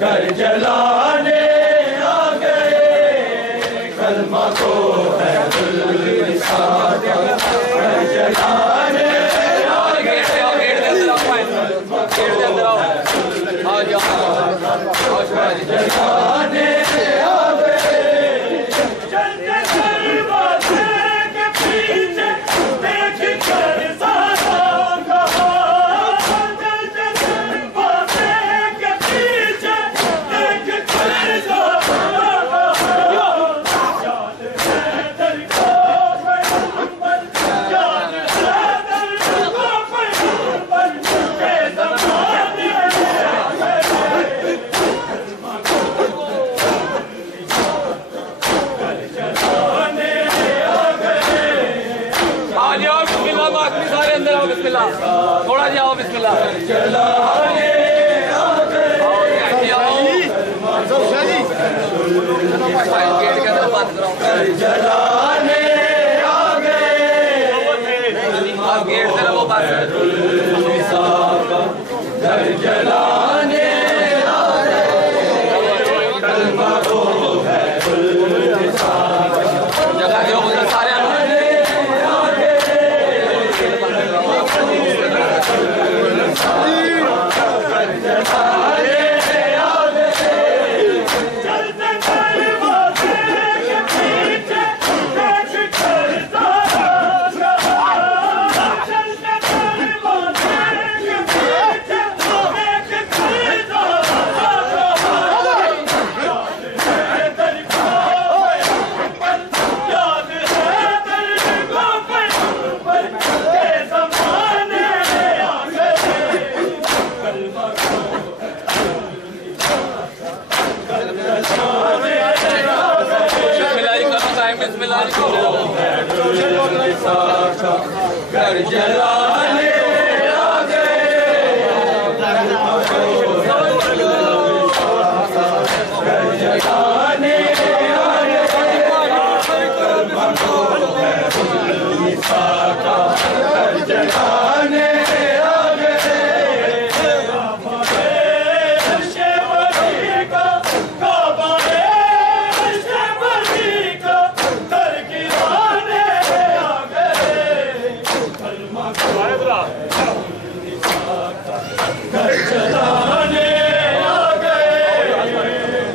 घर जलाने आ गए कलमा को है घर जलाने आ गए जलाने थोड़ा जी आओ बिस्मिल्लाह जलाने आ गए गेट के अंदर बात कराओ जलाने आ गए गेट से वो बात घर जलाने आ गए कलमा को है जगह दो सारे घर जलाने आ गए घर जलाने आ गए कलमा को है घर जलाने आ गए घर जलाने आ गए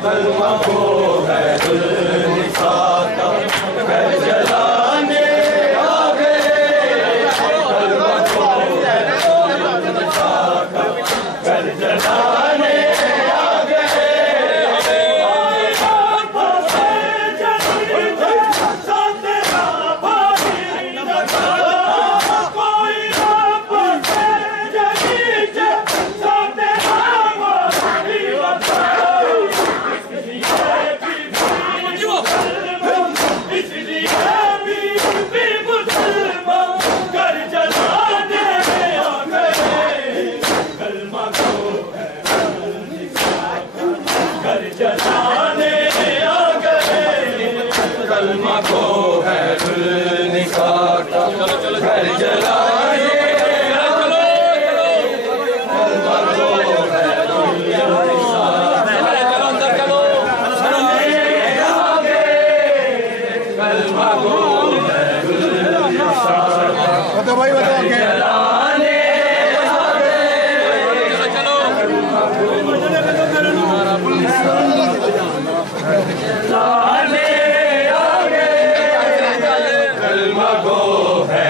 कलमा को है घर जलाने आ गए कलमा को है घर जलाने आ गए जलाने आ गए कलमा को है घर जलाने कलमा को है अंदर चलो आ गए कलमा को है भाई बताओ जलाने आ गए चलो लाने आ गए कलमा को है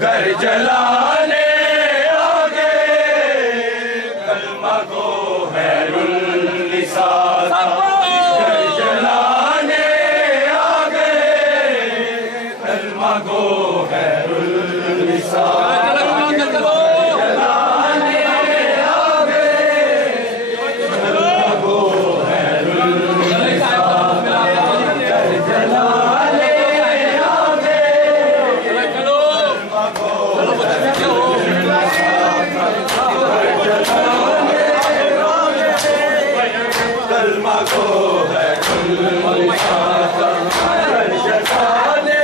घर जलाने आ गए कलमा को है घर जलाने आ गए कलमा को है जलाने आ गए कलमा को है कलमा को है कुल निसाका घर जलाने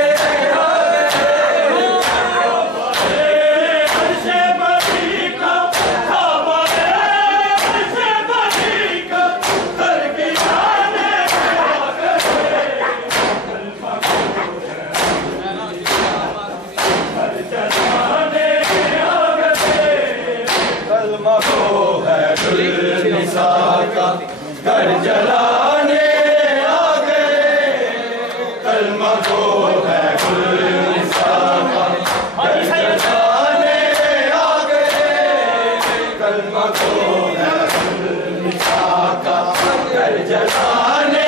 घर जलाने आ गए कलमा को है कुल निसाका घर जलाने आ गए कलमा को है कुल निसाका घर जलाने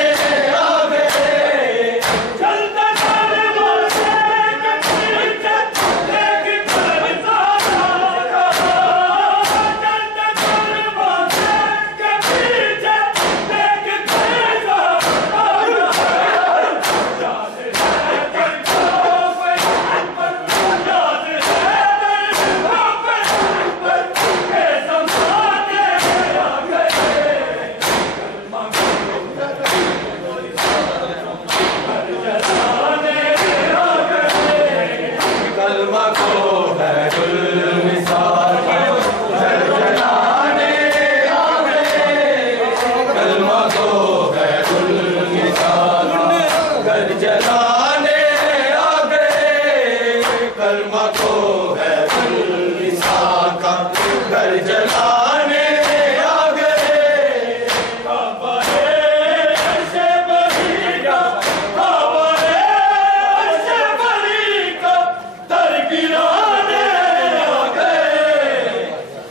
आ गए चलते सारे वाले के पीछे लेकिन कलमा चलते सारे वाले के पीछे कलमा को है कुल निसाका घर जलाने आ गए कलमा को है कुल निसाका घर जलाने आ गए कलमा को है कुल निसाका घर जलाने आ गए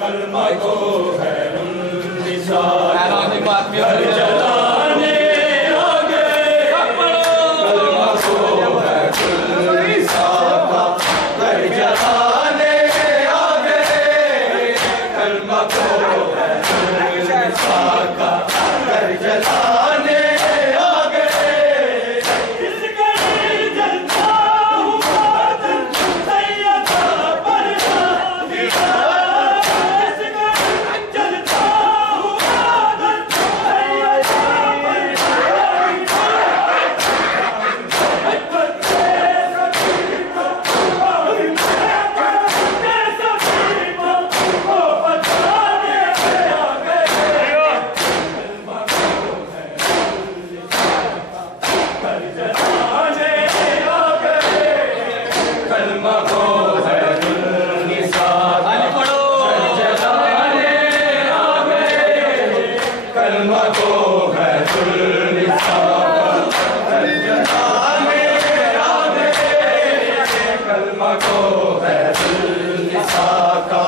कलमा को है घर जलाने आ गए कलमा को है निसाका घर जलाने आ गए कलमा को है निसाका घर जलाने आ गए इस गली जलता हुआ सैयदा पर कलमा को है निसाका घर जलाने आ गए कलमा को है निसाका घर जलाने आ गए कलमा को है निसाका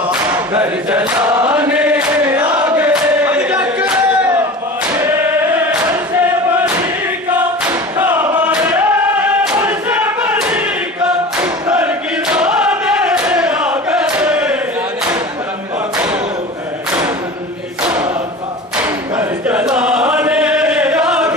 घर जलाने आ गए घर जलाने आ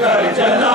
कर चला